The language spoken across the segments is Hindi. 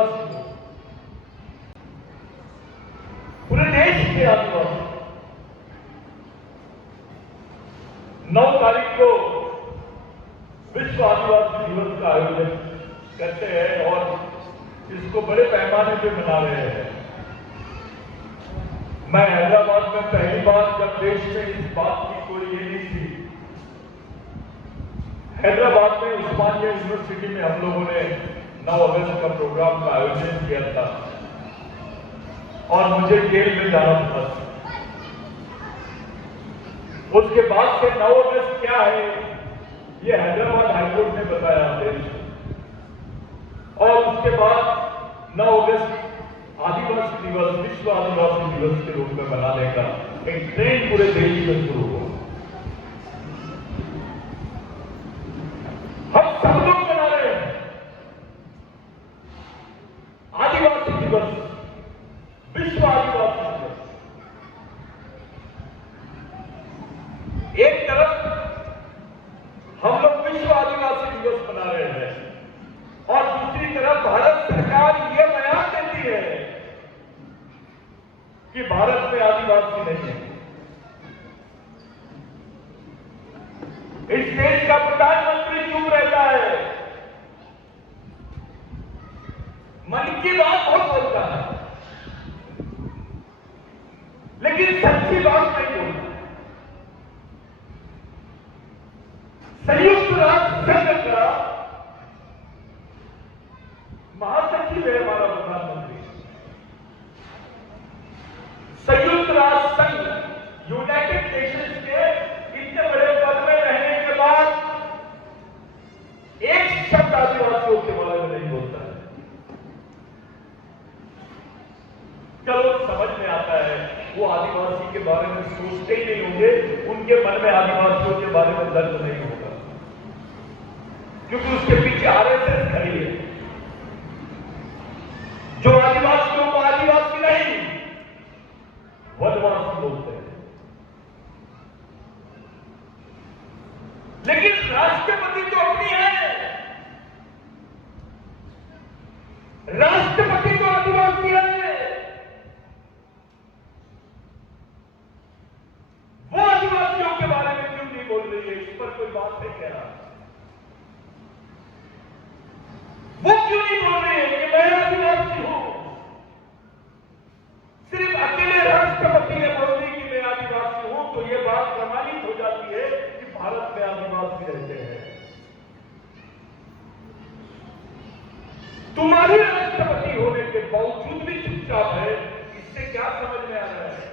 आदिवासी हो, पूरे देश के आदिवासी 9 तारीख को विश्व आदिवासी दिवस का आयोजन करते हैं और इसको बड़े पैमाने पे मना रहे हैं। मैं हैदराबाद में पहली बार जब देश में इस बात की कोई ये नहीं थी, हैदराबाद में उस्मानिया यूनिवर्सिटी में हम लोगों ने 9 अगस्त का प्रोग्राम का आयोजन किया था और मुझे जेल में जाना था। उसके बाद से 9 अगस्त क्या है ये हैदराबाद हाईकोर्ट ने बताया देश को, और उसके बाद 9 अगस्त आदिवासी दिवस, विश्व आदिवासी दिवस के रूप में मनाने का एक ट्रेंड पूरे देश में शुरू हुआ। हम सब लोग मना रहे हैं आदिवासी दिवस, विश्व आदिवासी दिवस। एक तरफ हम लोग विश्व आदिवासी दिवस मना रहे हैं और दूसरी तरफ भारत सरकार ये बयान देती है कि भारत में आदिवासी नहीं है। इस देश का प्रधानमंत्री चुप रहता है, मन की बात बहुत बोलता है, लेकिन सच्ची बात नहीं बोलता। संयुक्त राष्ट्र संघ का महासचिव है हमारा प्रधानमंत्री। संयुक्त राष्ट्र संघ यूनाइटेड नेशंस के इतने बड़े पद में रहने के बाद एक शब्द आदिवासियों के बारे में नहीं बोलता है। चलो समझ में आता है वो आदिवासी के बारे में सोचते ही नहीं होंगे, उनके मन में आदिवासियों के बारे में दर्द नहीं होगा, क्योंकि उसके पीछे आरएसएस खड़ी है जो आदिवासियों को आदिवासी नहीं वनवासी बोलते हैं। लेकिन राष्ट्रपति तो अपनी है, राष्ट्रपति तो आदिवासी है। वो आदिवासियों के बारे में क्यों नहीं बोल रही है? इस पर कोई बात नहीं कह रहा। वो क्यों नहीं बोल रही है कि मैं आदिवासी हूं? सिर्फ अकेले राष्ट्रपति ने बोल दी कि मैं आदिवासी हूं तो यह बात प्रमाणित हो जाती है कि भारत में आदिवासी रहते हैं। तुम्हारी राष्ट्रपति होने के बावजूद भी चुपचाप है, इससे क्या समझ में आ रहा है?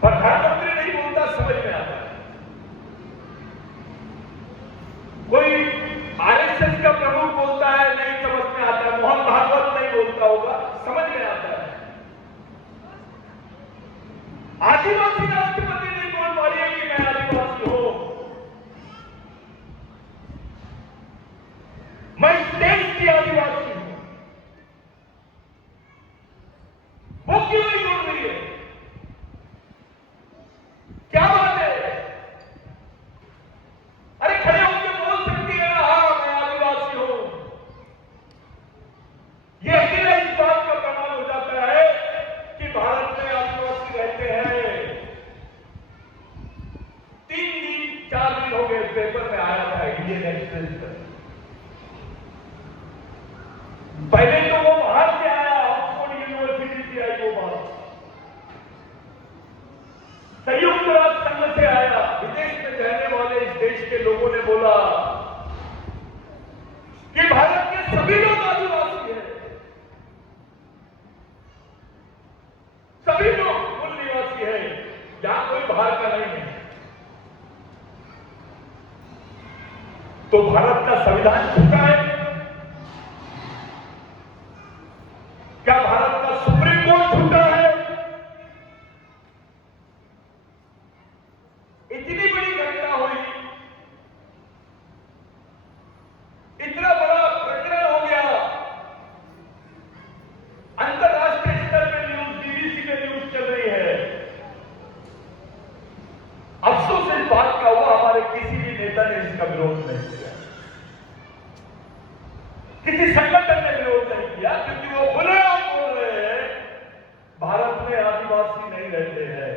प्रधानमंत्री नहीं बोलता, समझ में आता है। कोई आरएसएस का प्रमुख बोलता है, नहीं समझ में आता है। मोहन भागवत नहीं बोलता होगा, समझ में आता है। आदिवासी राष्ट्रपति नहीं बोल पा रही है कि मैं आदिवासी हूं, मैं इस देश की आदिवासी हूं। वो क्यों नहीं बोल रही है? क्या बात है? अरे खड़े होकर बोल सकती है ना, हाँ मैं आदिवासी हूं। यह अकेला इस बात का प्रमाण हो जाता है कि भारत में आदिवासी रहते हैं। 3 दिन 4 दिन हो गए, पेपर में आया था इंडियन एक्सप्रेस पर। पहले तो वो बाहर से आया, ऑक्सफोर्ड यूनिवर्सिटी से आई वो बात, संयुक्त राष्ट्र संघ से आया। विदेश में रहने वाले इस देश के लोगों ने बोला कि भारत के सभी लोग आदिवासी हैं, सभी लोग मूल निवासी हैं, यहां कोई बाहर का नहीं है। तो भारत का संविधान झूठा है? क्या भारत का सुप्रीम कोर्ट झूठा है? इतनी बड़ी घटना हुई, इतना बड़ा प्रकरण हो गया, अंतरराष्ट्रीय स्तर पे न्यूज, बीबीसी में न्यूज चल रही है। अफसोस इस बात का हुआ हमारे किसी भी नेता ने इसका विरोध नहीं किया। किसी संगठन ने विरोध नहीं किया, क्योंकि वो खुलेआम बोल रहे हैं भारत में आदिवासी नहीं रहते हैं।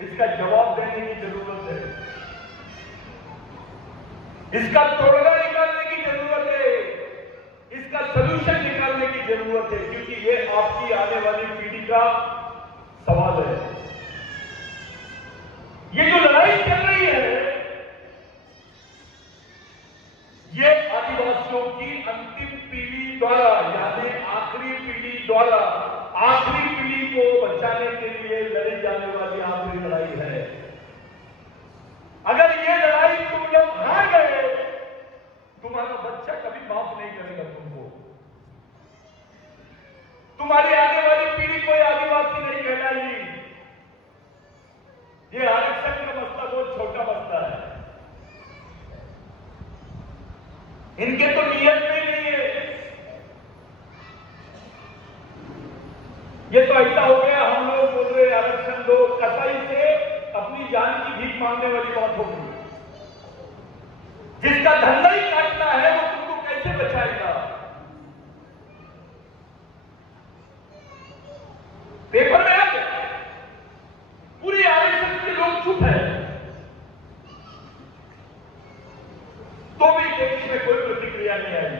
इसका जवाब देने की जरूरत है, इसका तोड़ना निकालने की जरूरत है, इसका सलूशन निकालने की जरूरत है, क्योंकि ये आपकी आने वाली पीढ़ी का सवाल है। ये जो लड़ाई चल रही है, ये आदिवासियों की अंतिम पीढ़ी द्वारा, यानी आखिरी पीढ़ी द्वारा आखिरी पीढ़ी को बचाने के लिए लड़ी जाने वाली आखिरी लड़ाई है। अगर ये लड़ाई तुम जब हार गए, तुम्हारा बच्चा कभी माफ नहीं करेगा तुमको। तुम्हारी आने वाली पीढ़ी कोई आदिवासी नहीं कहलाएगी। ये आरक्षण का मसला बहुत छोटा मसला है, इनके तो नियत में नहीं है। ये तो ऐसा हो गया, हम लोग बोल रहे आरक्षण दो, कसाई से अपनी जान की भीख मांगने वाली बात होगी। जिसका धंधा ही काटना है वो तुमको कैसे बचाएगा? पेपर में आ गया, पूरी आरक्षण के लोग चुप है, तो भी देश में कोई प्रतिक्रिया नहीं आई।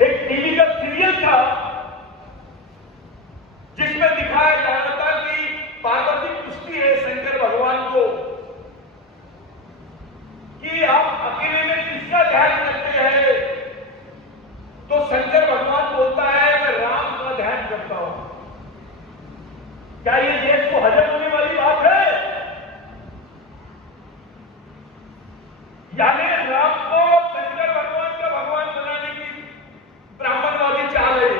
एक टीवी का सीरियल था जिसमें दिखाया जा रहा था कि पार्वती पूछती है शंकर भगवान को कि आप अकेले में किसका ध्यान करते हैं? तो शंकर भगवान बोलता है मैं राम का ध्यान करता हूं। क्या ये देश को हजम होने वाली बात है? यानी राम को शंकर भगवान का भगवान बनाने की ब्राह्मणवादी चाल है।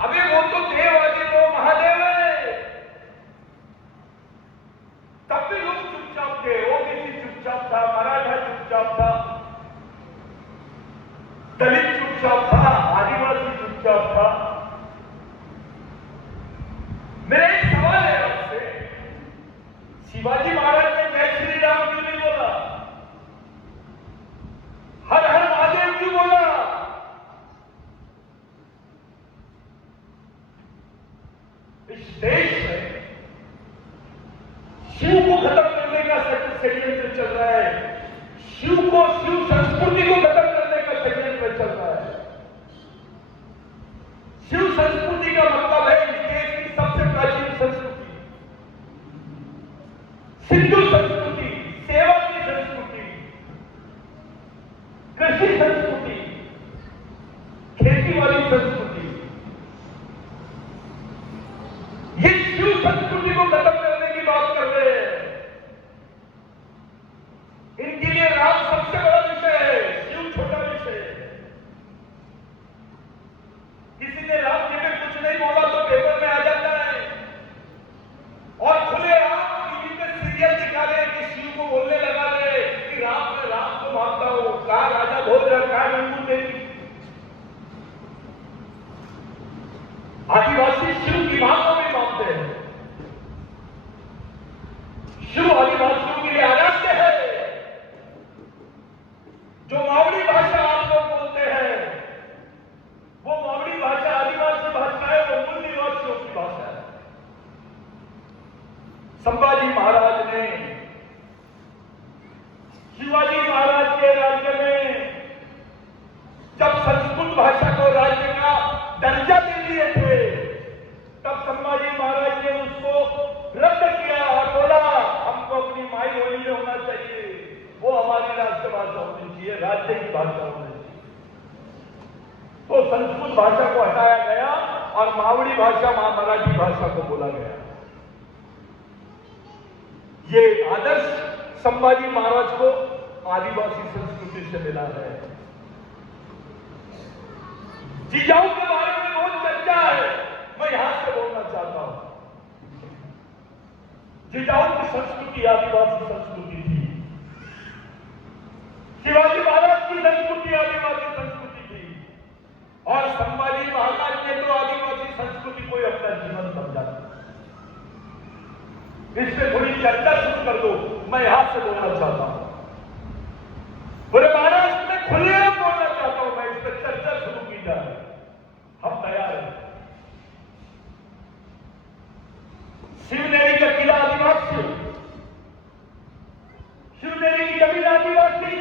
अभी वो तो देववादी तो महादेव है। तब भी लोग चुपचाप थे, ओबीसी चुपचाप था, मराठा चुपचाप था, दलित चुपचाप था, आदिवासी चुपचाप था। मेरा एक सवाल है आपसे, शिवाजी महाराज ने जय श्री राम क्यों नहीं बोला? हर हर महादेव क्यों बोला? इस देश में शिव को खत्म करने का षड्यंत्र चल रहा है, शिव संस्कृति को खत्म करने का षड्यंत्र चल रहा है। शिव संस्कृति का मतलब है इस देश की सबसे प्राचीन संस्कृति, सिंधु संस्कृति, सेवा की संस्कृति, कृषि संस्कृति, खेती वाली संस्कृति। ये शिव संस्कृति को खत्म करने की बात कर रहे हैं। इनके लिए राम सबसे बड़ा विषय है, शिव छोटा विषय है। किसी ने राम जी में कुछ नहीं बोला तो पेपर में आ जाता है और खुले टीवी पे सीरियल दिखा रहे कि शिव को बोलने लगा रहे कि राम को मानता हूं, कहा राजा भोज, कहा रंगू देवी। आदिवासी शिव की मां को भी मानते हैं। शिव आदिवासियों के लिए आराध्य है। जो मावड़ी भाषा आप लोग बोलते हैं, वो मावड़ी भाषा आदिवासी भाषा है, वो मूल निवासियों की भाषा है। संभाजी महाराज ने शिवाजी महाराज के राज्य में जब संस्कृत भाषा को राज्य का दर्जा दे दिए थे, तब संभाजी महाराज ने उसको रद्द किया और बोला हमको अपनी माई बोली में होना चाहिए, वो हमारी राष्ट्रभाषा होनी चाहिए, राज्य की भाषा होनी चाहिए। तो संस्कृत भाषा को हटाया गया और मावड़ी भाषा मराठी भाषा को बोला गया। ये आदर्श संभाजी महाराज को आदिवासी संस्कृति से मिला है। जिजाऊ के बारे में बहुत चर्चा है, मैं यहां से बोलना चाहता हूं। जिजाऊ की संस्कृति आदिवासी संस्कृति थी, शिवाजी महाराज की संस्कृति आदिवासी संस्कृति थी, और संभाजी महाराज ने तो आदिवासी संस्कृति को अपना जीवन समझा। इससे थोड़ी चर्चा शुरू कर दो, मैं यहां से बोलना चाहता हूं, पूरे महाराष्ट्र में खुलेआम बोलना चाहता हूं मैं, इस पर चर्चा शुरू की जाए, हम तैयार हैं। शिवनेरी का किला आदिवासी, शिवनेरी की जमीन आदिवासी,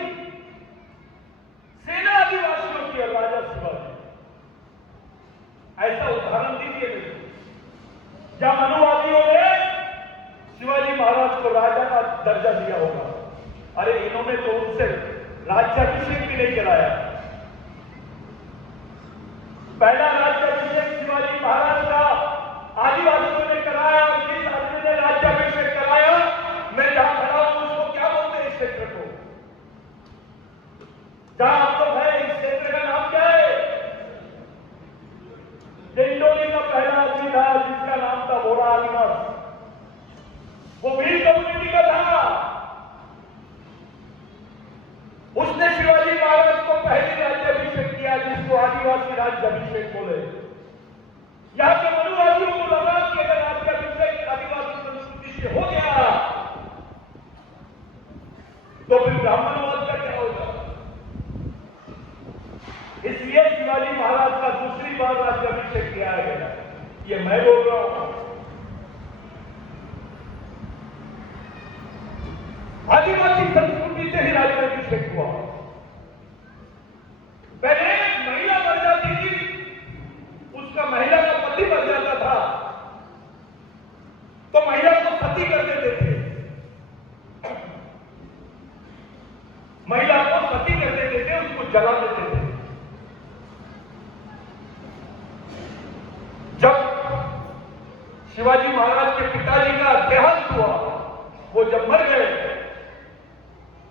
सेना आदिवासियों की और राजा शिवाजी। ऐसा उदाहरण दीजिए जहां मनुवादियों ने शिवाजी महाराज को राजा का दर्जा दिया होगा। अरे इन्होंने तो उनसे राज्याभिषेक भी नहीं कराया। पहला राज्याभिषेक शिवाजी महाराज का आदिवासियों ने कराया, और जिस आदमी ने राज्याभिषेक कराया, मैं जहां खड़ा हूं उसको क्या बोलते हैं, इस क्षेत्र को जहां आप लोग है, इस क्षेत्र का नाम क्या है? डिंडोली का पहला आदमी था जिसका नाम था भोला आदिवासी, वो भी कम्युनिटी का था। उसने शिवाजी महाराज को पहली राज्याभिषेक किया, जिसको आदिवासी राज्याभिषेक बोले। यहां के मनुवादियों को लगा कि अगर राज्याभिषेक आदिवासी संस्कृति से हो गया तो फिर ब्राह्मणवाद का क्या होगा? इसलिए शिवाजी महाराज का दूसरी बार राज्याभिषेक किया गया। ये मैं बोल रहा हूं। आदिवासी संस्कृति से ही राज्याभिषेक हुआ। पहले महिला मर जाती थी, उसका महिला का पति मर जाता था तो महिला को सती कर देते थे, महिला को सती कर देते थे, उसको जला देते थे। जब शिवाजी महाराज के पिताजी का देहांत हुआ, वो जब मर गए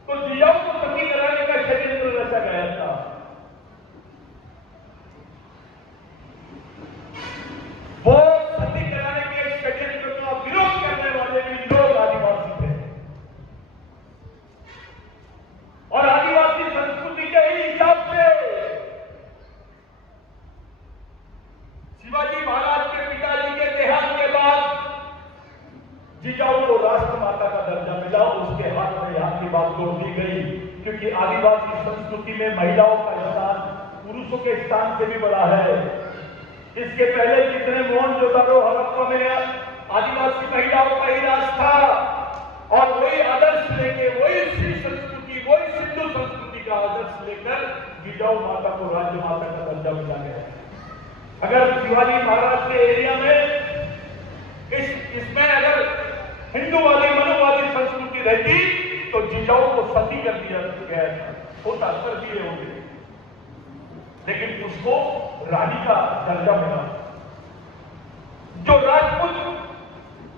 तो जिजाऊ को सती कराने का षड्यंत्र रचा गया था। वो सती कराने के षड्यंत्र का विरोध करने वाले भी लोग आदिवासी थे, और आदिवासी संस्कृति के ही हिसाब से शिवाजी महाराज के पिताजी के देहांत के बाद जिजाऊ को राष्ट्रमाता का दर्जा मिला। उसके हाथ में यहां की बात जोड़ दी गई, क्योंकि आदिवासी संस्कृति में महिलाओं का स्थान पुरुषों के स्थान से भी बड़ा है। इसके पहले कितने मोहनजोदड़ो हड़प्पा में आदिवासी महिलाओं का ही राज था, और वही आदर्श लेके, वही श्री संस्कृति, वही सिंधु संस्कृति का आदर्श लेकर जिजाऊ माता को राज्य माता का दर्जा मिला गया। अगर शिवाजी महाराज के एरिया में इसमें अगर हिंदूवादी मनुवादी संस्कृति रहती तो जिजाऊ को सती कर दिया गया था, होता कर दिए होंगे, लेकिन उसको रानी का दर्जा मिला। जो राजपूत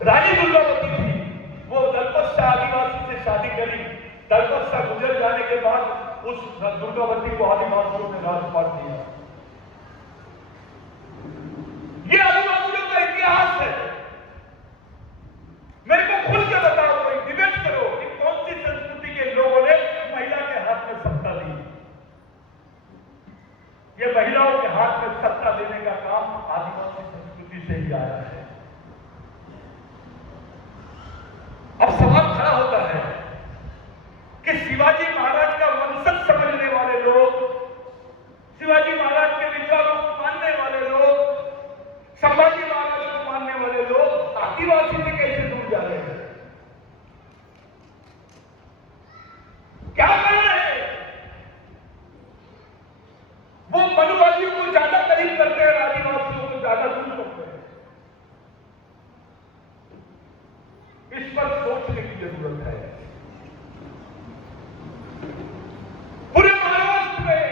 रानी दुर्गावती थी, वो दलपत आदिवासी से शादी करी। दलपत गुजर जाने के बाद उस दुर्गावती को आदिवासियों ने राजपाट दिया। ये आदिवासियों का इतिहास है। मेरे को खुल के बताओ, कोई डिबेट करो कि कौन सी संस्कृति के लोगों ने महिला के हाथ में सत्ता दी। ये महिलाओं के हाथ में सत्ता देने का काम आदिवासी संस्कृति से ही आया है। अब सवाल खड़ा होता है कि शिवाजी महाराज का वंशज समझने वाले लोग, शिवाजी महाराज के विचारों को मानने वाले लोग, संभाजी महाराज को मानने वाले लोग आदिवासी से कैसे दूर जा रहे हैं? क्या कर रहे हैं? वो मनुवादियों को ज्यादा करीब करते हैं, आदिवासियों को ज्यादा दूर करते हैं। इस पर सोचने की जरूरत है। पूरे महाराष्ट्र में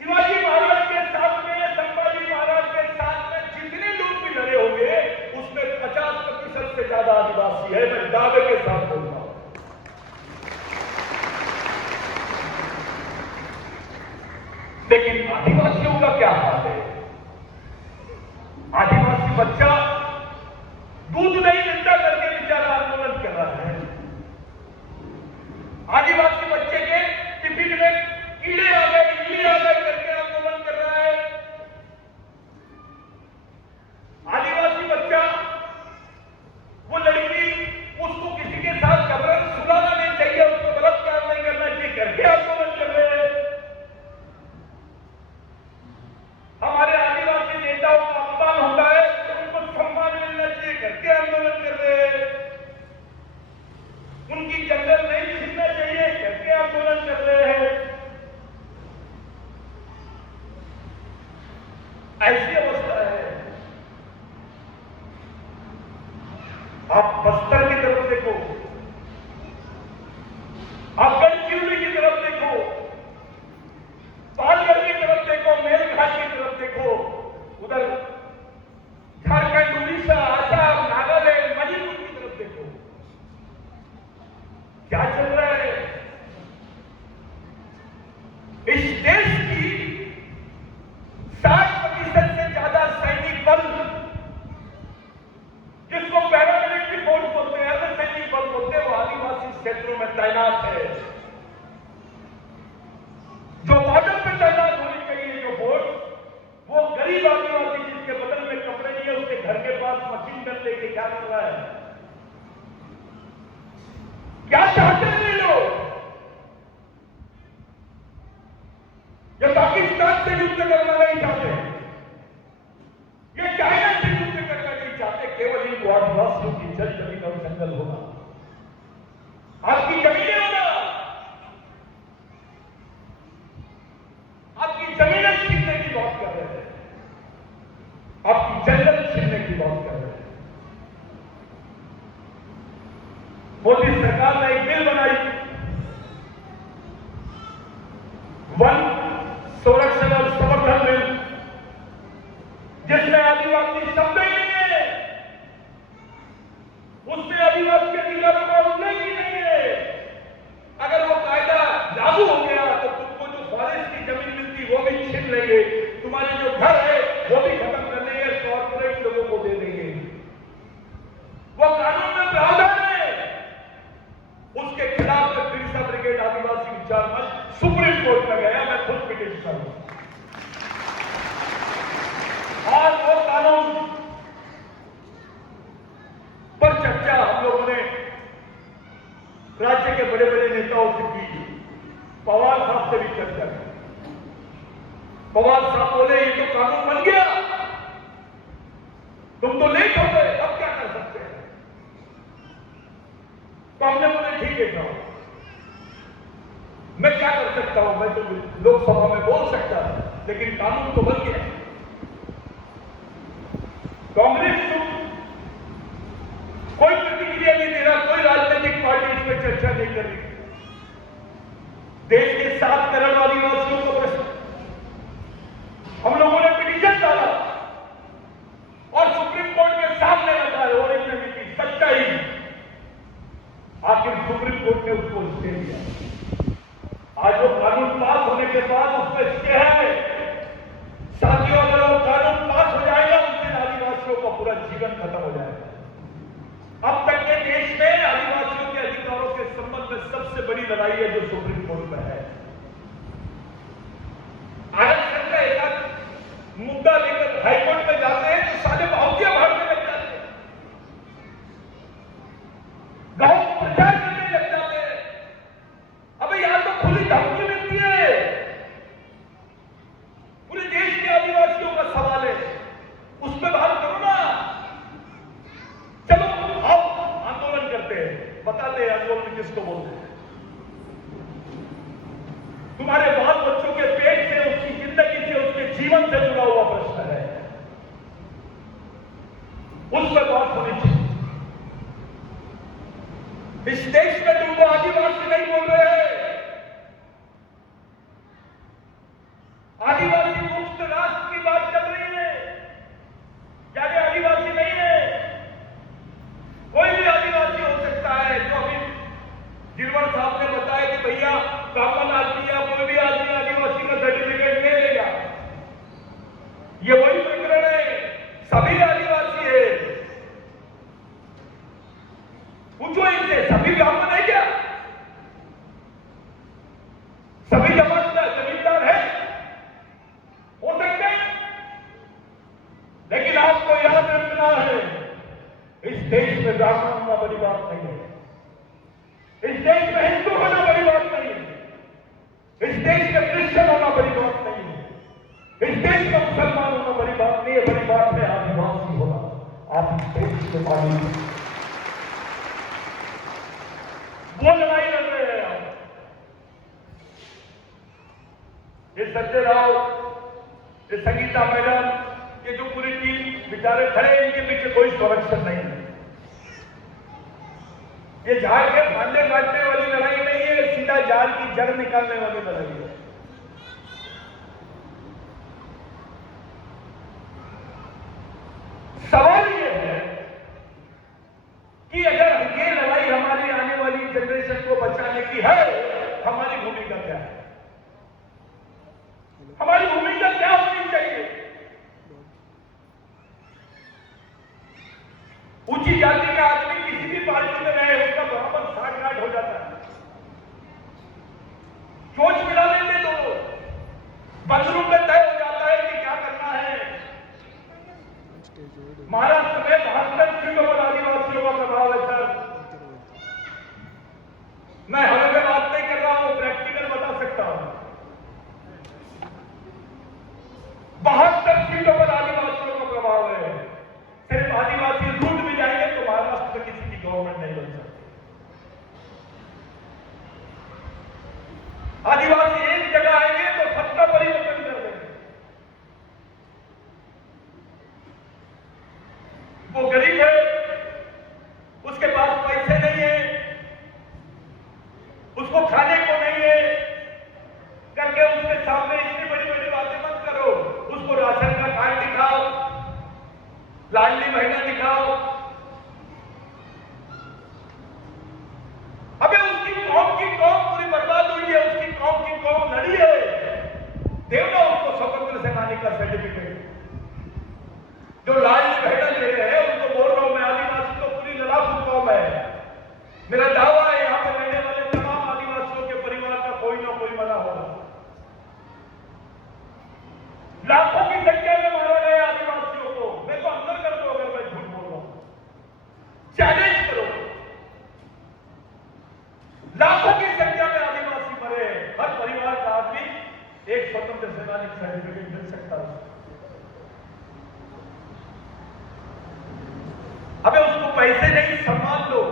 शिवाजी महाराज के साथ में, संभाजी महाराज के साथ में जितने लोग भी लड़े होंगे, उसमें 50% से ज्यादा आदिवासी है। मैं दावे के साथ बोलता हूं। लेकिन आदिवासियों का क्या हाल है? आदिवासी बच्चा दूध नहीं मिलता करके बेचारा आंदोलन कर रहा है। आदिवासी बच्चे के टिफिन में कीड़े आ गए, इल्ली आ गए करके आंदोलन कर रहा है। आदिवासी बच्चा, वो लड़की, उसको आप बस्तर की तरफ देखो, आप गढ़चिरौली की तरफ देखो, पालघर की तरफ देखो, मेलघाट की तरफ देखो, उधर झारखंड, उड़ीसा, आसाम, नागालैंड, मणिपुर की तरफ देखो, क्या चल रहा है? इस देश की 60% से ज्यादा सैनिक बल, जिसको पैरामिलिट्री फोर्स बोलते हैं, अर्धसैनिक बल बोलते हैं, वो आदिवासी क्षेत्रों में तैनात है। जो बॉर्डर पे तैनात होनी चाहिए जो फोर्स, वो गरीब आदिवासी जिसके बदल में कपड़े नहीं है, उसके घर के पास मशीन गन लेके क्या कर रहा है? क्या चाहते हैं ये लोग? ये पाकिस्तान से युद्ध करना नहीं चाहते, ये चाइना से युद्ध करना नहीं चाहते, केवल इनको आदिवासियों की जल जमीन और जंगल होगा, आपकी जमीनें होगा, आपकी जमीनें छीनने की बात कर रहे हैं, आपकी जंगल छीनने की बात कर रहे हैं। मोदी सरकार ने एक बिल बनाई, वन संरक्षण और संवर्धन बिल, जिसमें आदिवासी शब्द ही नहीं है, उसमें आदिवासी के अधिकारों का उल्लेख ही नहीं है। अगर वो कायदा लागू हो गया तो तुमको जो फॉरेस्ट की जमीन मिलती वो भी छीन लेंगे, तुम्हारे जो घर है वो भी खत्म कर देंगे, कॉर्पोरेट लोगों को दे देंगे। वो कानून में प्रावधान है, उसके खिलाफ में बिरसा ब्रिगेड आदिवासी विचार मंच सुप्रीम कोर्ट में गया, मैं खुद पिटीशन हूं, और वो कानून पर चर्चा हम लोगों ने राज्य के बड़े बड़े नेताओं से की, पवार साहब से भी चर्चा की। पवार साहब बोले ये तो कानून बन गया, तुम तो लेट हो गए, अब क्या कर सकते हैं? तो हमने बोले ठीक है साहब, मैं क्या कर सकता हूं, मैं तो लोकसभा में बोल सकता था, लेकिन कानून तो बन गया। कांग्रेस तो कोई प्रतिक्रिया नहीं दे रहा, कोई राजनीतिक पार्टी इस पर चर्चा नहीं कर रही। देश के 7 करोड़ आदिवासियों का प्रश्न हम लोगों ने पिटीशन डाला और सुप्रीम कोर्ट के सामने रखा है, ओरिजिनलिटी, सच्चाई। आखिर सुप्रीम कोर्ट ने उसको स्टे दिया। आज वो कानून पास होने के बाद उसमें स्टे है। साथियों, अगर वो कानून पास हो जाएगा उस दिन आदिवासियों का पूरा जीवन खत्म हो जाएगा। अब तक के देश में आदिवासियों के अधिकारों के संबंध में सबसे बड़ी लड़ाई है जो सुप्रीम कोर्ट में है। आरक्षण का एक मुद्दा लेकर हाईकोर्ट में जाते हैं तो सारे भावतिया भागने लग जाते हैं, गांव प्रचार करने लग जाते हैं। अबे यहां तो खुली धमकी मिलती है, पूरे देश के आदिवासियों का सवाल है, उस पर बात करो ना। चलो आओ आंदोलन करते हैं, बताते हैं आंदोलन किसको बोलते हैं। तुम्हारे बाल बच्चों के पेट से, उसकी जिंदगी से, उसके जीवन से जुड़ा हुआ प्रश्न है, उस पर बात होनी चाहिए। इस देश में तुमको आदिवासी नहीं बोल रहे हैं, आदिवासी मुक्त राष्ट्र की बात चल रही है, यानी आदिवासी नहीं है, कोई भी आदिवासी हो सकता है। जो अभी गिरवर साहब ने बताया कि भैया ब्राह्मण आदमी या कोई भी आदमी आदिवासी का सर्टिफिकेट ले लेगा, ये वही प्रकरण है, सभी आदिवासी है। पूछो इनसे, सभी ब्राह्मण है क्या? सभी जमींदार है? हो सकते हैं, लेकिन आपको याद रखना है, इस देश में ब्राह्मण होना बड़ी बात नहीं है, इस देश में हिंदू होना बड़ी बात नहीं है, इस देश में क्रिश्चियन होना बड़ी बात नहीं है, इस देश में मुसलमान होना बड़ी बात नहीं है, बड़ी बात है आदिवासी होना। आप इस देश के मालिक हैं, वो लड़ाई लड़ रहे हैं आप। ये संजय राव, ये संगीता मैडम, ये जो पूरी टीम बेचारे खड़े, इनके पीछे कोई संरक्षण नहीं है। ये झाड़ के फांदे काटने वाली लड़ाई नहीं है, सीधा झाड़ की जड़ निकालने वाली लड़ाई है। सवाल ये है कि अगर ये लड़ाई हमारी आने वाली जनरेशन को बचाने की है, हमारी भूमिका क्या है? हमारी भूमिका क्या होनी चाहिए? ऊंची जाति का आदमी किसी भी पार्टी में रहे, उसका बराबर साठ गांठ हो जाता है। सोच मिला लेते तो बंदरूम में तय हो जाता है कि क्या करना है। महाराष्ट्र में 72 सीटों पर आदिवासियों का प्रभाव है सर। मैं हमें में बात नहीं कर रहा हूं, प्रैक्टिकल बता सकता हूं। 72 सीटों पर आदिवासियों का प्रभाव है। सिर्फ आदिवासी लूट भी जाएंगे तो महाराष्ट्र में किसी की गवर्नमेंट नहीं बन सकती। आदिवासी एक जगह आएंगे तो सत्ता परिवर्तन कर देंगे। वो गरीब है, उसके पास पैसे नहीं है, उसको खाने को नहीं है करके उसके सामने इतनी बड़ी बड़ी बातें मत करो। उसको राशन का कार्ड दिखाओ, लाडली बहना दिखाओ। अबे उसकी कौम पूरी बर्बाद हुई है, उसकी कौम लड़ी है। देना उसको स्वतंत्र सेनानी का सर्टिफिकेट। जो लाडली बहना दे रहे हैं उनको बोल रहा हूं मैं, आदिवासी तो पूरी लड़ाकू कौम है। मेरा दावा है यहां पर रहने वाले तमाम आदिवासियों के परिवार का कोई ना कोई बना होगा। लाखों की संख्या में मारा गया आदिवासियों को। मैं तो अंदर कर दो अगर मैं झूठ बोल रहा हूं, चैलेंज करो। लाखों की संख्या में आदिवासी मरे। हर परिवार का आदमी एक स्वतंत्र सेनानी सर्टिफिकेट मिल सकता है। अबे उसको पैसे नहीं, सम्मान दो।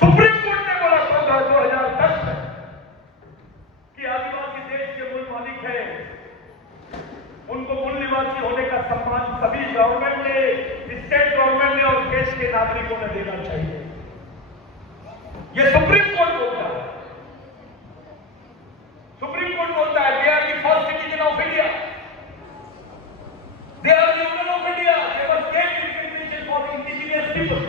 सुप्रीम कोर्ट ने बोला 2010 में कि आदिवासी देश के मूल मालिक हैं, उनको मूल निवासी होने का सम्मान सभी गवर्नमेंट ने, स्टेट गवर्नमेंट ने और देश के नागरिकों ने देना चाहिए। यह सुप्रीम कोर्ट बोलता है। सुप्रीम कोर्ट बोलता है they are the first citizen of India, they are the union of India, they must get recognition for indigenous people.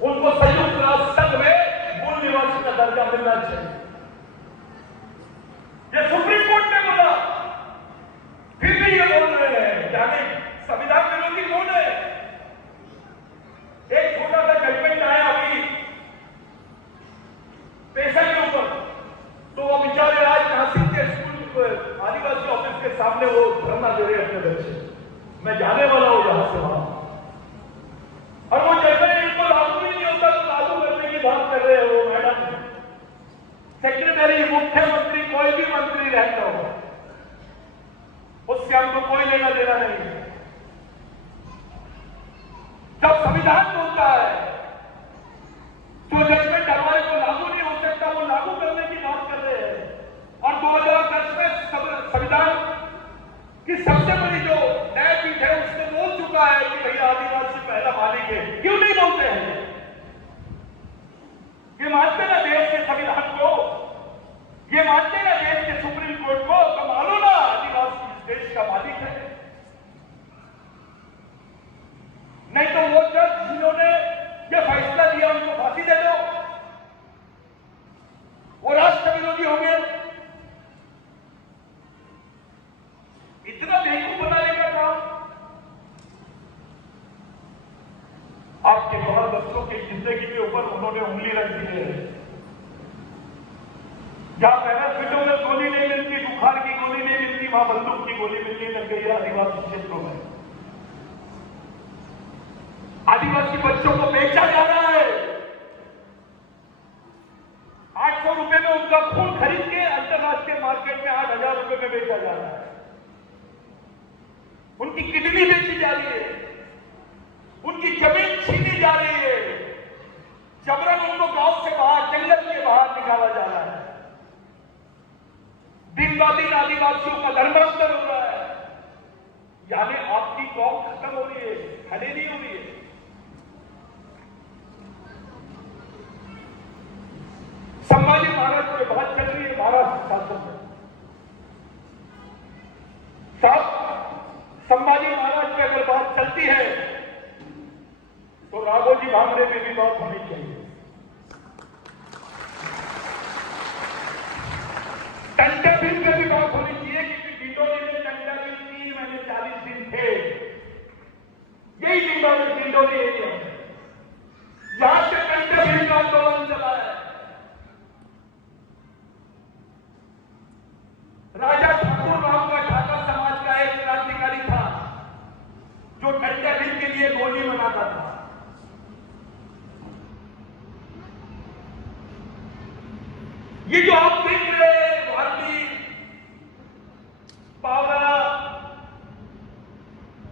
उनको संयुक्त राष्ट्र संघ में मूल निवासी का दर्जा मिलना चाहिए। यह सुप्रीम कोर्ट ने बोला, फिर भी ये बोल रहे हैं यानी संविधान विरोधी कौन है? एक छोटा सा जजमेंट आया अभी पेशा के ऊपर, तो वो बेचारे आज नासिक के स्कूल आदिवासी ऑफिस के सामने वो धरना दे रहे अपने बच्चे। मैं जाने वाला हूं यहां से वहां, और वो जजमेंट इनको लागू ही नहीं होता तो लागू करने की बात कर रहे हैं वो मैडम। सेक्रेटरी, मुख्यमंत्री, कोई भी मंत्री रहता हो, उससे हमको कोई लेना देना नहीं है। जब संविधान बोलता है जो जजमेंट हमारे को लागू नहीं हो सकता, वो लागू करने की बात कर रहे हैं। और 2010 में संविधान की सबसे बड़ी जो न्यायपीठ है उसने बोल चुका है कि भैया आदिवासी पहला मालिक है। क्यों नहीं बोलते हैं? ये मानते ना देश के संविधान को, ये मानते ना देश के सुप्रीम कोर्ट को, तो मानो ना आदिवासी इस देश का मालिक है। नहीं तो वो जज जिन्होंने ये फैसला दिया उनको फांसी दे दो, वो राष्ट्र विरोधी होंगे। इतना बेवकूफ बनाने का काम। आपके बाल बच्चों की जिंदगी के ऊपर उन्होंने उंगली रख दी है। जहां पैराशूटों में गोली नहीं मिलती, बुखार की गोली नहीं मिलती, वहां बंदूक की गोली मिलने लग गई है आदिवासी क्षेत्रों में। आदिवासी बच्चों को बेचा जा रहा है। 800 रुपए में उनका खून खरीद के अंतरराष्ट्रीय मार्केट में 8,000 रुपए में बेचा जा रहा है। उनकी किडनी बेची जा रही है, उनकी जमीन छीनी जा रही है, जबरन उनको गांव से बाहर, जंगल के बाहर निकाला जा रहा है। दिन ब दिन आदिवासियों का धर्मांतर हो रहा है। यानी आपकी कौम खत्म हो रही है, खड़ी नहीं हो रही है। संभाजी महाराज की अगर बात चलती है तो राघोजी भांगड़े में भी बात होनी चाहिए। टंटा बिल में भी बात होनी चाहिए, क्योंकि डिंडोली में टंटा बिल 3 महीने 40 दिन थे। यही डिंडोली एरिया है, यहां से टंटा बिल का आंदोलन चला है। राजा ठाकुर राव का ठाकर समाज का एक क्रांतिकारी था जो टंटा बिल के लिए गोली बनाता था। ये जो आप देख रहे हैं वाल्मीकि, पावरा,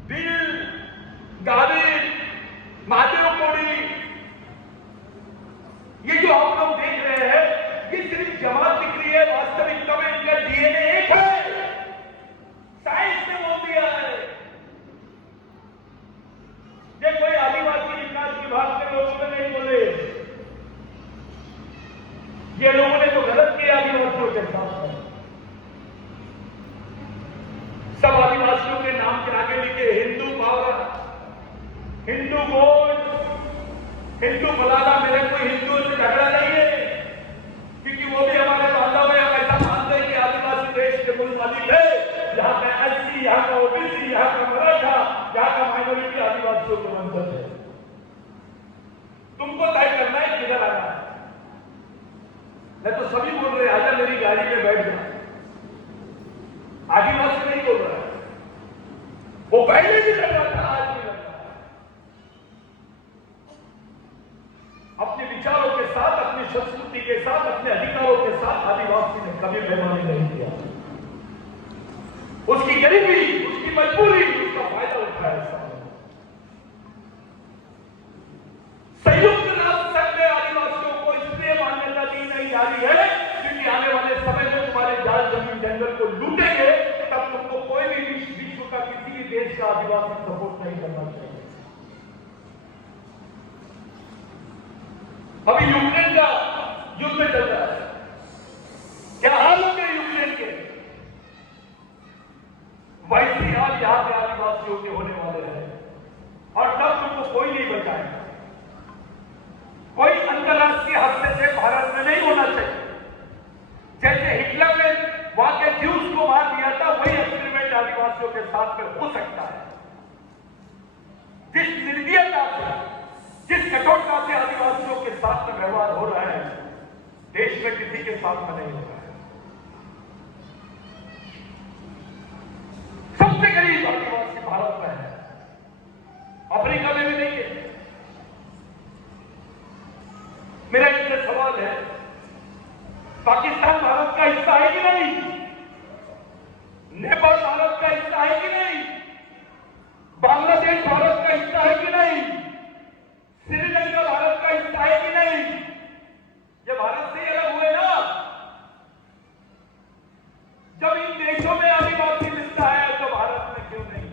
बिल, गावित, महादेव कोड़ी, ये जो आप लोग देख रहे हैं, ये सिर्फ जमात दिख रही है। वास्तविकता में इनका डीएनए एक है। साइंस ने बोल दिया है। ये कोई आदिवासी विकास विभाग के लोगों ने नहीं बोले, ये लोगों ने तो गलत किया आदिवासियों के साथ। सब आदिवासियों के नाम के आगे लिखे हिंदू पावर, हिंदू गोद, हिंदू फलाना। मेरे कोई हिंदुओं से झगड़ा नहीं है, क्योंकि वो भी हमारे बांधव में हम ऐसा मानते हैं कि आदिवासी देश के मूल मालिक है। यहाँ का एससी, यहाँ का ओबीसी, यहाँ का मराठा, यहाँ का माइनॉरिटी आदिवासियों को वंशज है। तुमको तय करना है किधर आना है। मैं तो सभी बोल रहे आजा मेरी गाड़ी में बैठ जा। आदिवासी नहीं बोल रहा है, वो पहले भी लग रहा था, आज भी लग रहा है। अपने विचारों के साथ, अपनी संस्कृति के साथ, अपने अधिकारों के साथ आदिवासी ने कभी बेईमानी नहीं किया। उसकी गरीबी, उसकी मजबूरी, उसका फायदा उठाया। संयुक्त राष्ट्र संघ में आदिवासियों को इसलिए मान्यता दी नहीं जा रही है क्योंकि आने वाले समय में तुम्हारे जाल जमीन जंगल को लूटेंगे, तब तुमको कोई भी विश्व का किसी भी देश का आदिवासी सपोर्ट नहीं करना चाहिए। अभी यूक्रेन का युद्ध चल रहा है, क्या हाल हो गए यूक्रेन के? वैसी हाल यहां पे आदिवासियों के होने वाले हैं, और तब तुमको कोई नहीं बचाएगा। कोई अंतरराष्ट्रीय हस्तक्षेप भारत में नहीं होना चाहिए। जैसे हिटलर ने वहां के ज्यूस को मार दिया था, वही एक्सपेरिमेंट आदिवासियों के साथ में हो सकता है। जिस निर्दयता से, जिस कठोरता से आदिवासियों के साथ में व्यवहार हो रहा है, देश में किसी के साथ में नहीं हो रहा है। सबसे गरीब आदिवासी भारत में है, अफ्रीका में भी नहीं है। मेरा इनसे सवाल है, पाकिस्तान भारत का हिस्सा है कि नहीं? नेपाल भारत का हिस्सा है कि नहीं? बांग्लादेश भारत का हिस्सा है कि नहीं? श्रीलंका भारत का हिस्सा है कि नहीं? ये भारत से अलग हुए ना। जब इन देशों में आदिवासी मिलता है तो भारत में क्यों नहीं?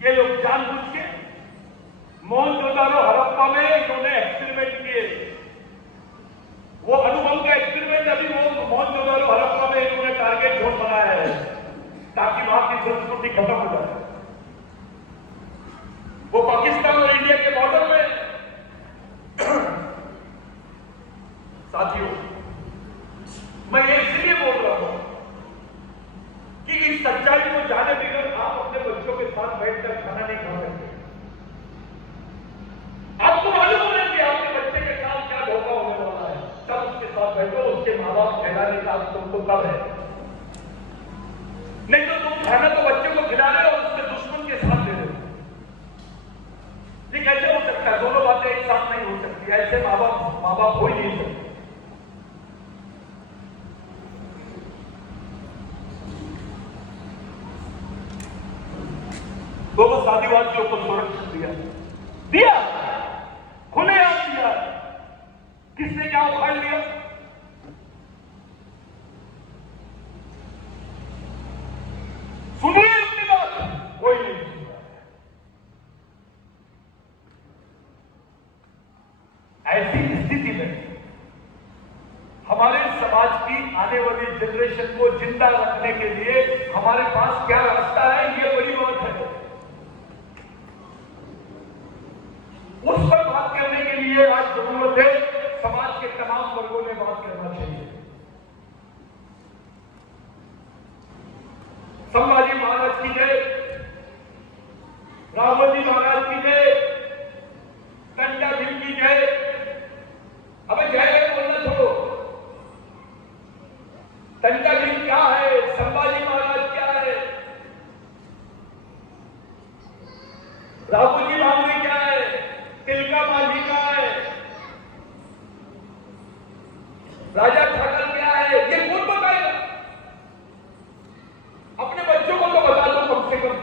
ये लोग जानबूझ के मोहनजोदारो हड़प्पा में इन्होंने एक्सपेरिमेंट किए। वो अनुभव का एक्सपेरिमेंट अभी वो मोहनजोदारो हड़प्पा में इन्होंने टारगेट जोन बनाया है ताकि वहां की संस्कृति खत्म हो जाए। वो पाकिस्तान और इंडिया के बॉर्डर में साथियों, मैं ये इसलिए बोल रहा हूं कि इस सच्चाई को जाने बगैर आप अपने बच्चों के साथ बैठकर खाना नहीं खा सकते। आपको मालूम है कि आपके बच्चे के साथ क्या धोखा होने वाला है, तब उसके साथ बैठो। उसके माँ बाप कहलाने का तुमको कब है? नहीं तो तुम खाना तो बच्चे को खिला रहे हो और उसके दुश्मन के साथ दे रहे हो। ये कैसे हो सकता है? दोनों बातें एक साथ नहीं हो सकती। ऐसे माँ बाप हो ही नहीं सकते। दोनों आदिवासियों को सुरक्षित दिया, खुलेआम दिया। किसने क्या उखाड़ लिया? सुनिए अपनी बात, कोई नहीं सुन रहा है। ऐसी स्थिति में हमारे समाज की आने वाली जनरेशन को जिंदा रखने के लिए हमारे पास क्या रास्ता है, ये बड़ी बात है। उस पर बात करने के लिए आज जरूरत है, समाज के तमाम वर्गों ने बात करना चाहिए। संभाजी महाराज की जय, राघोजी महाराज की जय, कंडा भीम की जय। अबे जय जय बोलना छोड़ो। कंडा भीम क्या है, संभाजी महाराज क्या है, राघोजी भांगरे क्या है, तिलका मांझी क्या है, राजा ठाकर क्या है, ये कौन बताएगा? अपने बच्चों को तो बता दो कम से कम।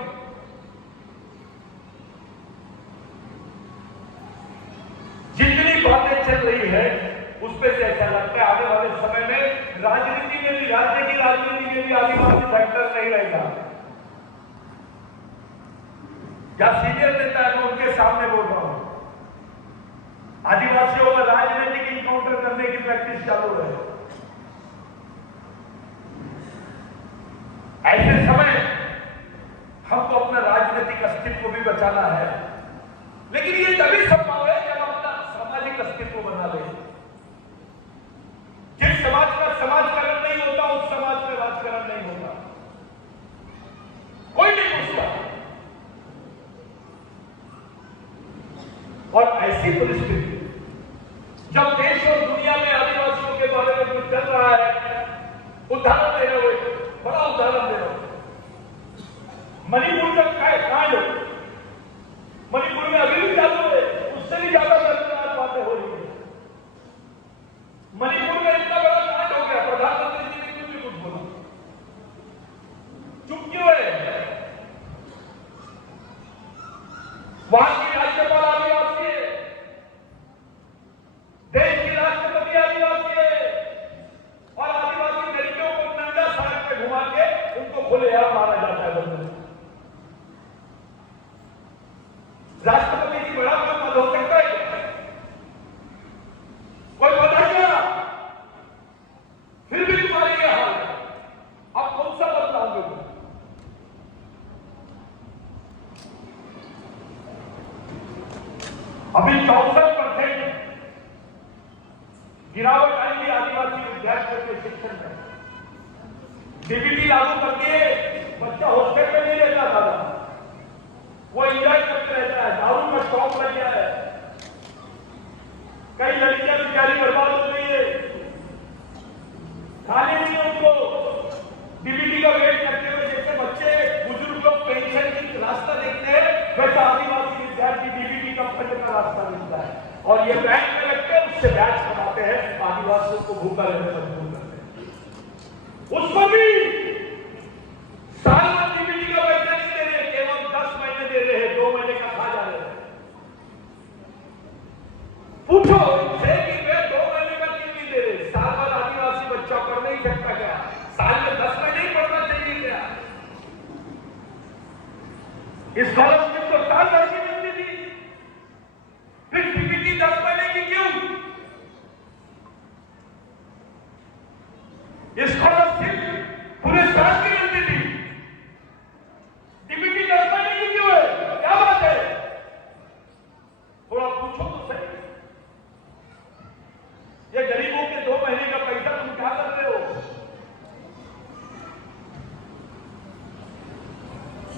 जितनी बातें चल रही है उस पे से ऐसा लगता है आने वाले समय में राजनीति में भी, राज्य की राजनीति में भी आदिवासी फैक्टर नहीं रहेगा। क्या सीनियर नेता है, मैं उनके सामने बोल रहा हूं, आदिवासियों का राजनीतिक इनकाउंटर करने की प्रैक्टिस चालू है। ऐसे समय हमको अपना राजनीतिक अस्तित्व भी बचाना है, लेकिन ये तभी संभव है जब अपना सामाजिक अस्तित्व बना ले। जिस समाज का समाजकरण नहीं होता उस समाज का राजकरण नहीं होता, कोई नहीं पूछता। और ऐसी परिस्थिति जब देश और दुनिया में आदिवासियों के बारे में कुछ चल रहा है, उदाहरण दे रहे हो, बड़ा उदाहरण दे रहे हो, मणिपुर का कांड, मणिपुर में अभी भी चालू है, उससे भी ज्यादा दर्दनाक बातें हो रही है। मणिपुर में इतना बड़ा कांड हो गया, प्रधानमंत्री जी ने क्यों नहीं कुछ बोला, चुप क्यों है? वहां की राज्यपाल आदिवासी है, देश की राष्ट्रपति आदिवासी है, और आदिवासी लड़कियों को नंगा सड़क पे घुमा के उनको खुलेआम मारा जाता है। राष्ट्रपति की बड़ा कोई पद हो सकता है? कोई पद है क्या? फिर भी तुम्हारे ये हाल है, आप कौन सा पद लाओगे? अभी 64% गिरावट आएगी आदिवासी विद्यार्थियों के शिक्षण में। डीबीटी लागू कर दिए, बच्चा हॉस्टल में नहीं रहता था, वो एंजॉय करते रहता है, दारू का शौक लग गया है, कई लड़कियां बेचारी बर्बाद हो गई है, खाने नहीं उनको डीबीटी का वेट करते हुए। जैसे बच्चे बुजुर्ग लोग पेंशन की रास्ता देखते हैं, वैसा आदिवासी विद्यार्थी डीबीटी का फंड का रास्ता मिलता है, और ये बैंक में लगते हैं, उससे ब्याज कमाते हैं, आदिवासियों को भूखा रहने मजबूर करते हैं। उसको भी साल में डीबीटी का पैसा नहीं दे रहे, केवल 10 महीने दे रहे हैं, 2 महीने का खा जा रहे हैं। पूछो उनसे कि वे 2 महीने का क्यों नहीं दे रहे? साल भर आदिवासी बच्चा पढ़ नहीं सकता क्या? साल में 10 महीने ही पढ़ना चाहिए क्या? इस स्कॉलरशिप तो साल भर की मिलती थी, फिर डीबीटी 10 महीने की क्यों? स्कॉलरशिप पूरे साल की मिलती थी, डीबीटी 10 महीने की क्यों है? क्या बात है? थोड़ा पूछो तो सही। ये गरीबों के 2 महीने का पैसा तुम क्या करते हो?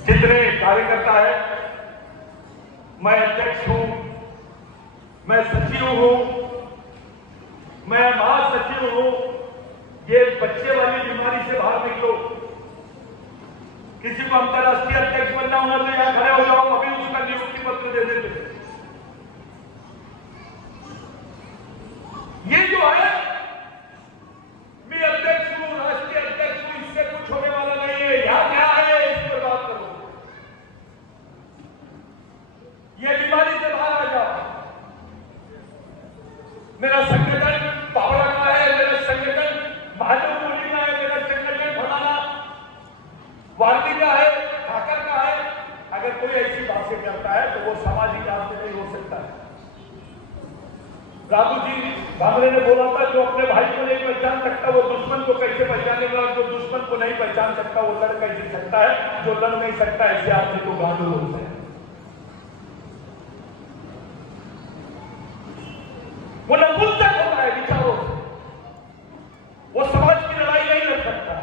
जितने कार्यकर्ता है, मैं अध्यक्ष हूं, मैं सचिव हूं, मैं महासचिव हूं, ये बच्चे वाली बीमारी से बाहर निकलो। किसी को अंतरराष्ट्रीय अध्यक्ष बनना होना तो यहां खड़े हो जाओ, अभी उसका नियुक्ति पत्र दे देते। ये जो है, मैं अध्यक्ष हूं, राष्ट्रीय अध्यक्ष हूं, इससे कुछ होने वाला नहीं है। यहां क्या है, इस पर बात करो। ये बीमारी से बाहर आ जाओ। मेरा संगठन पावड़ा का है, मेरा संगठन महादेवपुरी का है, मेरा संगठन फलाना वाल्मीकि का है, ठाकर का है। अगर कोई ऐसी बातें करता है तो वो सामाजिक काम से नहीं हो सकता है। राघु जी भांगरे ने बोला था, जो अपने भाई को नहीं पहचान सकता वो दुश्मन को कैसे पहचानेगा, और जो दुश्मन को नहीं पहचान सकता वो लड़ कैसे सकता है, जो लड़ नहीं सकता ऐसे आदमी को गांडू बोलते हैं। वो नपुंसक होता है विचारों से, वो समाज की लड़ाई नहीं लड़ सकता।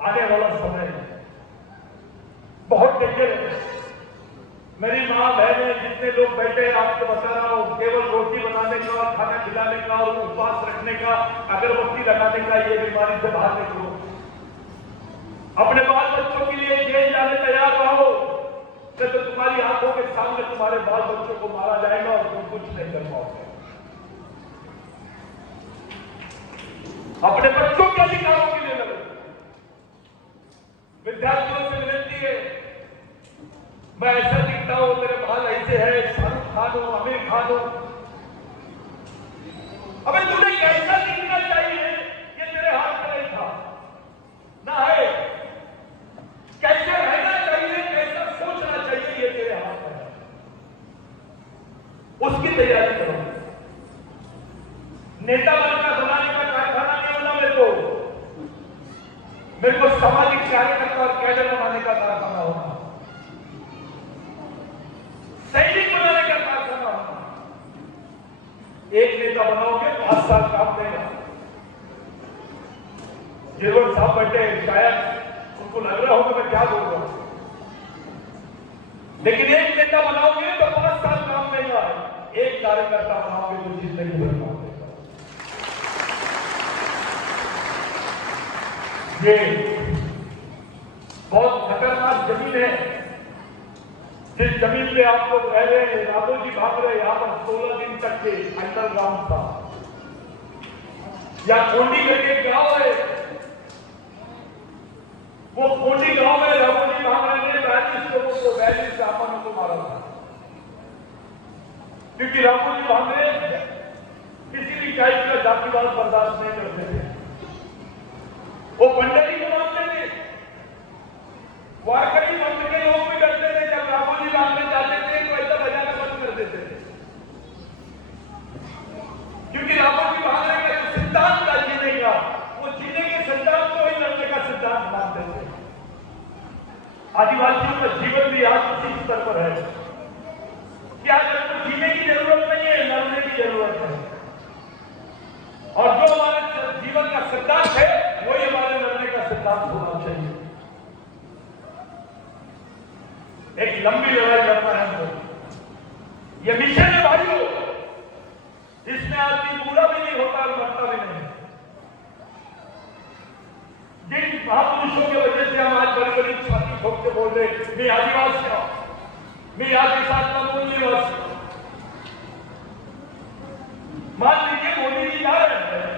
आने वाला समय बहुत डेंजर है। मेरी माँ बहनें जितने लोग बैठे हैं आपको बता रहा हूं, केवल रोटी बनाने का, खाना खिलाने का और उपवास रखने का, अगरबत्ती लगाने का, ये बीमारी से बाहर निकलो। अपने बाल बच्चों के लिए जेल जाने तैयार रहो, नहीं तो तुम्हारी आंखों के सामने तुम्हारे बाल बच्चों को मारा जाएगा और तुम कुछ नहीं कर पाओगे। अपने बच्चों के अधिकारों के लिए लड़ो। विद्यार्थियों से विनती है, मैं ऐसा दिखता हूं, मेरे बाल ऐसे है, शाहरुख खान हो, आमिर खान हो, अबे तुझे कैसा दिखना चाहिए ये तेरे हाथ में नहीं था ना है, कैसे रहना चाहिए, कैसा सोचना चाहिए ये तेरे हाथ में है, उसकी तैयारी करो। नेता बनना बनाने का कारखाना नहीं बना मेरे को सामाजिक कार्यकर्ता और कैडर बनाने का कारखाना होगा, सैनिक बनाने का कारखाना होगा। एक नेता बनाओगे 5 साल काम देगा। गिरवर साहब बैठे, शायद उनको लग रहा होगा मैं क्या बोल रहा हूं, लेकिन एक नेता बनाओगे तो 5 साल काम देगा, एक कार्यकर्ता बनाओगे तो जिंदगी भर काम देगा। ये बहुत खतरनाक जमीन है, जिस जमीन पे आप लोग रह रहे हैं। राघो जी भाग रहे, यहां पर 16 दिन तक के अंडरग्राउंड था, या कोंडी करके गांव है, वो कोंडी गांव में राघो जी भाग रहे ने 42 लोगों को 42 जापानों को मारा था, क्योंकि राघो जी भाग रहे किसी भी टाइप का जातिवाद बर्दाश्त नहीं करते थे। वो पंडरी को मानते थे, वारकरी मंत्र के लोग भी डरते थे। जब राघो जी मांगने जाते थे तो ऐसा बजाना बंद कर देते थे, क्योंकि राघो जी भागने का जो सिद्धांत था जीने का, वो जीने के सिद्धांत को ही लड़ने का सिद्धांत मानते थे। आदिवासियों का जीवन भी आज उसी स्तर पर है कि आज हमको जीने की जरूरत नहीं है, लड़ने की जरूरत है, और जो हमारे जीवन का सिद्धांत है वही हमारे लड़ने का सिद्धांत होना चाहिए। एक लंबी लड़ाई लड़ना है हमको, ये मिशन है भाइयों, इसमें आदमी पूरा भी नहीं होता और मरता भी नहीं। जिन महापुरुषों की वजह से हम आज बड़ी बड़ी छाती ठोक के बोल रहे मैं आदिवासी हूं, मैं आज के साथ का मूल निवासी हूं। मान लीजिए मोदी जी जा रहे हैं,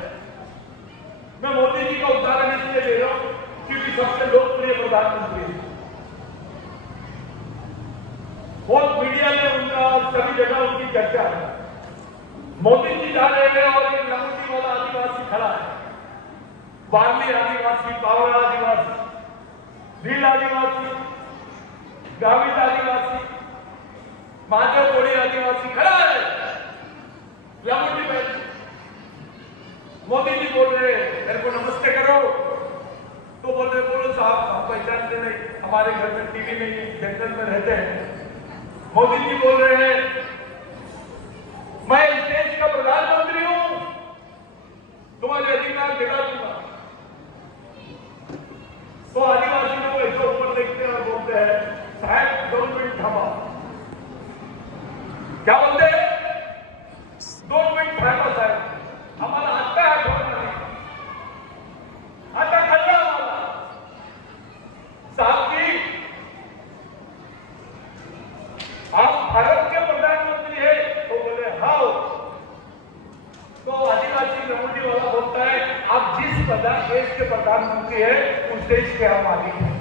मैं मोदी जी का उदाहरण इसलिए दे रहा हूं क्योंकि सबसे लोकप्रिय प्रधानमंत्री है, बहुत मीडिया में उनका सभी जगह उनकी चर्चा है। मोदी जी जा रहे हैं और एक लंगोटी वाला आदिवासी खड़ा है, वार्ली आदिवासी, बावरा आदिवासी, भील आदिवासी, गावित आदिवासी, माधव कोड़ी आदिवासी खड़ा है लंगोटी में। मोदी जी बोल रहे हैं मेरे को नमस्ते करो, तो बोल रहे बोलो साहब हम पहचानते नहीं, हमारे घर में टीवी नहीं, जंगल में रहते हैं। मोदी जी बोल रहे हैं मैं इस देश का प्रधानमंत्री हूं, तुम्हारे अधिकार दिला दूंगा। तो आदिवासी लोग ऐसे ऊपर देखते हैं और बोलते हैं साहब 2 मिनट थमा। क्या बोलते हैं? 2 मिनट थमा साहब, हमारा आता है छोड़ना नहीं, आता खतरा हमारा। साहब जी आप भारत के प्रधानमंत्री है? तो बोले हाँ। तो आदिवासी लंगोटी वाला बोलता है आप जिस देश के प्रधानमंत्री है उस देश के आप मालिक हैं।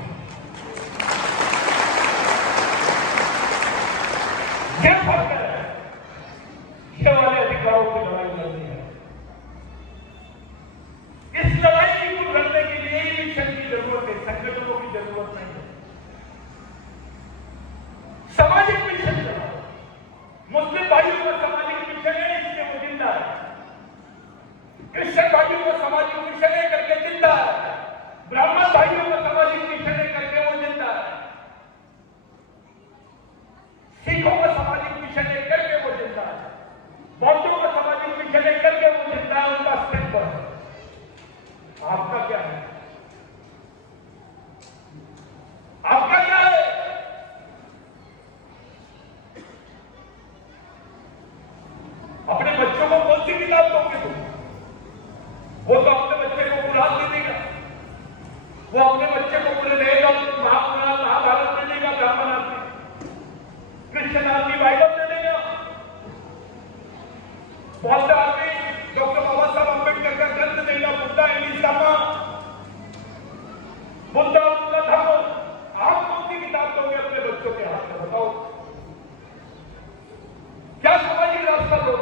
ये फर्क है, ये वाले अधिकारों की लड़ाई लड़नी है। इस लड़ाई को लड़ने के लिए ही मिशन की जरूरत है, संगठनों की जरूरत नहीं है। सामाजिक मिशन मुस्लिम वो तो अपने बच्चे को कुरान दे देगा, वो अपने बच्चे को पूरे देगा, महापुराण महाभारत दे देगा, ब्राह्मण आदमी, क्रिश्चियन आदमी बाइबल दे देगा, बौद्ध आदमी डॉक्टर बाबा साहब अम्बेडकर का ग्रंथ देगा, बुद्धा इंग्लिश का मां, बुद्धा उनका धर्म। आप कौन सी किताब दोगे अपने बच्चों के हाथ में, बताओ? क्या सामाजिक रास्ता दोगे?